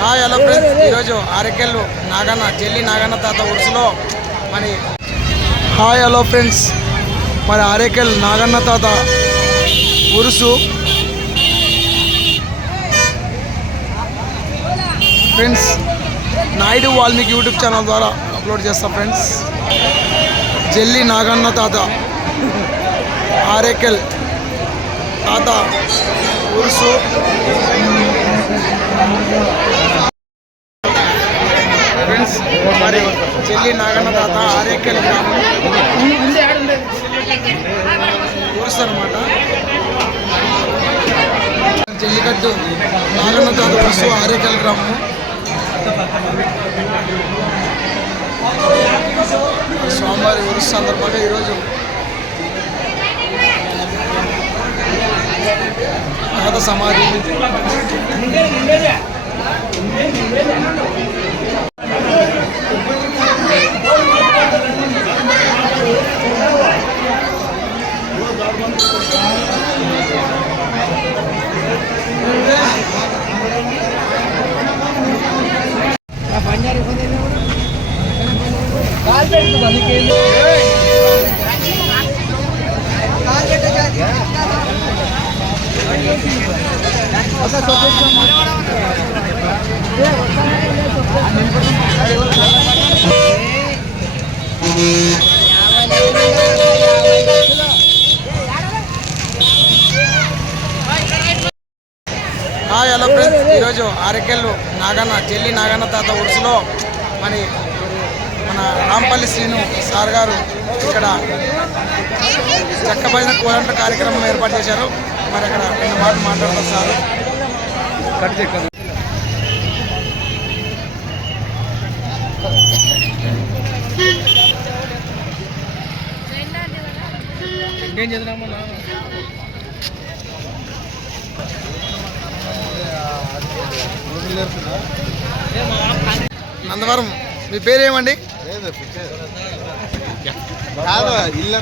Hello friends ఈరోజు ఆరెకెళ్ళు నాగన్న చెల్లి నాగన్న తాత ఉరుసులో మరి. హాయ్ హలో ఫ్రెండ్స్ మరి ఆరేకెల్ నాగన్న తాత Urs friends Naidu Valmiki YouTube channel ద్వారా అప్లోడ్ చేస్తాం ఫ్రెండ్స్ జల్లి నాగన్న తాత ఆరేకెల్ తాత ఉరుసు ఫ్రెండ్స్ మరి చెల్లి నాగన్న తాత ఆరేకెల్ గ్రామం. ఉరుసు అనమాట జల్లికట్టు నాగన్న తాత గ్రామము. స్వామివారి ఉరుసు సందర్భంగా ఈరోజు తాత సమాధి హాయ్ హలో ఫ్రెండ్స్. ఈరోజు ఆరెకెళ్ళు నాగన్న చెల్లి నాగన్న తాత ఉరుసులో మరి మన రాంపల్లి శ్రీను సార్ గారు ఇక్కడ చెక్క భజన కోలంట కార్యక్రమం ఏర్పాటు చేశారు. మరి అక్కడ రెండు మాటలు మాట్లాడతారు సార్. నందవరం మీ పేరేమండి? ಇಲ್ಲ